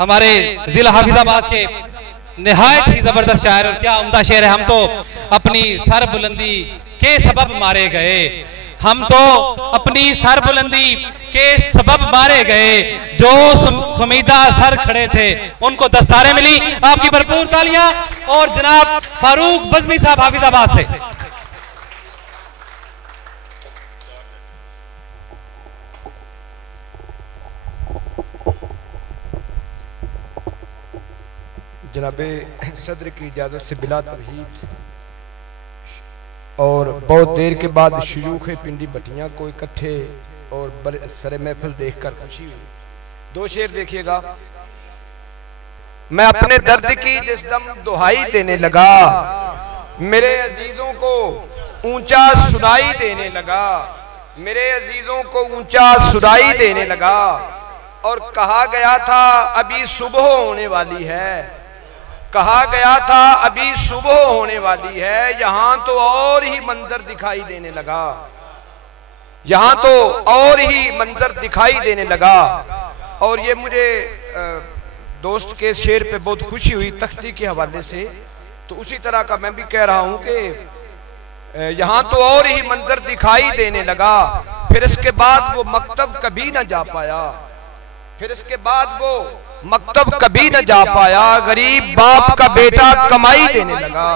हमारे जिला हाफिजाबाद के निहायत ही जबरदस्त शायर और क्या उम्दा शेर है। हम तो अपनी सर बुलंदी के सबब मारे गए, हम तो अपनी सर बुलंदी के सबब मारे गए, जो सुमीदा सर खड़े थे उनको दस्तारें मिली। आपकी भरपूर तालियां। और जनाब फारूक बज़मी साहब हाफिजाबाद से। जनाबे सदर की इजाज़त से बिला तमहीद और बहुत देर के बाद शयूख पिंडी बटियां को इकट्ठे और सरे महफिल देखकर खुशी हुई। दो शेर देखिएगा। मैं अपने दर्द की जिस दम दुहाई देने लगा, मेरे अजीजों को ऊंचा सुनाई देने लगा, मेरे अजीजों को ऊंचा सुनाई देने लगा। और कहा गया था अभी सुबह होने वाली है, कहा गया था अभी सुबह होने वाली है, यहां तो और ही मंजर दिखाई देने लगा, यहां तो और ही मंजर दिखाई देने लगा। और ये मुझे दोस्त के शेर पे बहुत खुशी हुई तख्ती के हवाले से, तो उसी तरह का मैं भी कह रहा हूं कि यहां तो और ही मंजर दिखाई देने लगा। फिर इसके बाद वो मकतब कभी ना जा पाया, फिर इसके बाद वो मकतब कभी न जा पाया, गरीब बाप का बेटा कमाई देने लगा।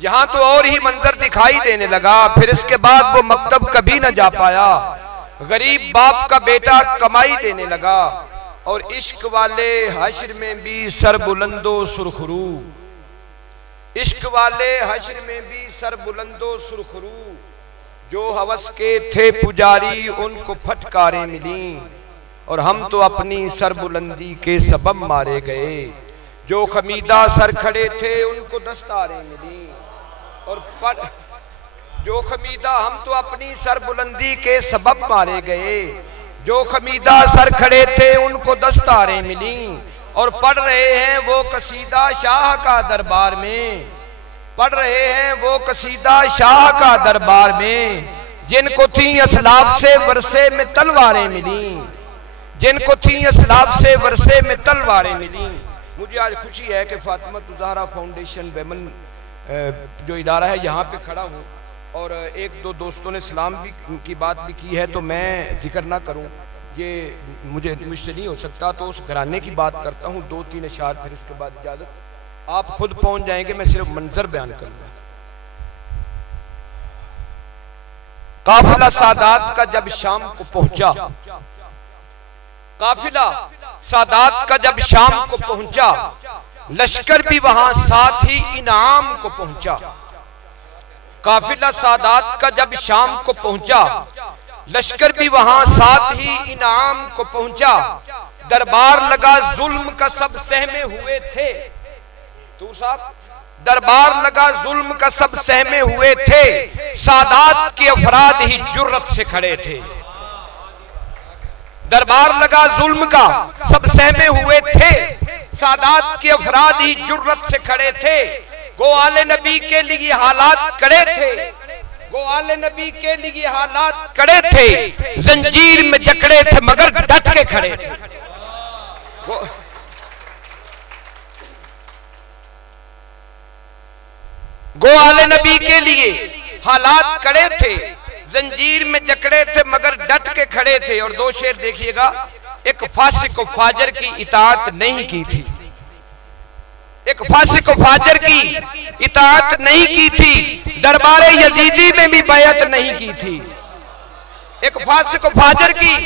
यहां तो और ही मंजर दिखाई देने लगा, फिर इसके बाद वो मकतब कभी न जा पाया, गरीब बाप का बेटा कमाई देने लगा। और इश्क वाले हश्र में भी सर बुलंदो सुरखरू, इश्क वाले हश्र में भी सर बुलंदो सुरखरू, जो हवस के थे पुजारी उनको फटकारें मिली, और हम तो अपनी सरबुलंदी के सबब मारे गए, जो खमीदा सर खड़े थे उनको दस्तारें मिली। और जो खमीदा, हम तो अपनी सरबुलंदी के सबब मारे गए, जो खमीदा सर खड़े थे उनको दस्तारें मिली। और पढ़ रहे हैं वो कसीदा शाह का दरबार में, पढ़ रहे हैं वो कसीदा शाह का दरबार में, जिनको थी असलाब से वर्षे में तलवारें मिली, जिनको थी असलाब से वर्षे में तलवारें मिली। मुझे आज खुशी है कि फातिमा ज़हरा फाउंडेशन वेमन जो इदारा है यहाँ पे खड़ा हूँ, और एक दो दोस्तों ने सलाम भी की बात भी की है, तो मैं जिक्र ना करूँ, ये मुझसे नहीं हो सकता, तो उस घराने की बात करता हूँ। दो तीन अशार, फिर इसके बाद इजाजत, आप खुद पहुंच जाएंगे, मैं सिर्फ मंजर बयान करूंगा। काफिला सादात का जब शाम को पहुंचा, काफिला सादात का जब शाम को पहुंचा, लश्कर भी वहां साथ ही इनाम को पहुंचा। काफिला सादात का जब शाम को पहुंचा, लश्कर भी वहां साथ ही इनाम को पहुंचा। दरबार लगा जुल्म का सब सहमे हुए थे, तो साहब दरबार लगा जुल्म का सब सहमे हुए थे, सादात के अफराद ही जुर्रत से खड़े थे। दरबार लगा जुल्म का सब सहमे हुए थे, सादात के अफराद ही जुर्रत से खड़े थे। गो आले नबी के लिए हालात कड़े थे, गो आले नबी के लिए हालात कड़े थे, जंजीर में जकड़े थे मगर डट के खड़े थे। गो आले नबी के लिए हालात कड़े थे, जंजीर में जकड़े थे मगर डट के खड़े थे। और दो शेर देखिएगा। एक फासिक व फाजर की इताअत नहीं की थी, एक फासिक व फाजर की इताअत नहीं की थी, दरबारे यजीदी में भी बैअत नहीं की थी। एक फासिक व फाजर की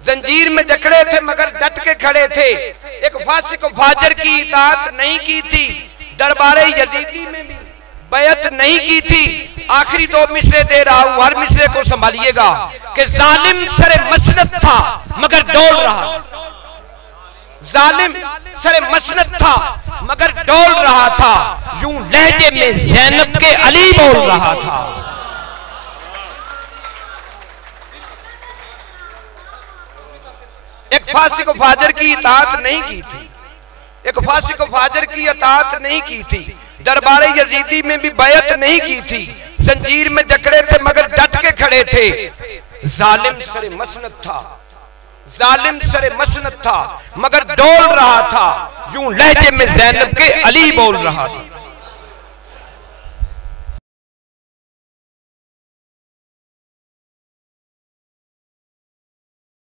जंजीर में जकड़े थे मगर डट के खड़े थे, एक फासिक व फाजर की इताअत नहीं की थी, दरबारे यजीदी में भी बैअत नहीं की थी। आखिरी दो मिसरे दे रहा हूं, हर मिसरे को संभालिएगा कि जालिम सरे मसनद था मगर डोल रहा, जालिम सरे मसनद था मगर डोल रहा था, यूं लहजे में ज़ैनब के अली बोल रहा था। एक फासिक व फाजर की इताअत नहीं की थी, एक फासिक व फाजर की इताअत नहीं की थी, दरबारे यजीदी में भी बैअत नहीं की थी। जंजीर में जकड़े थे मगर डट के खड़े थे। जालिम सरे मसनद था, जालिम सरे मसनद था मगर डोल रहा था, यूं लहजे में ज़ैनब के अली बोल रहा था।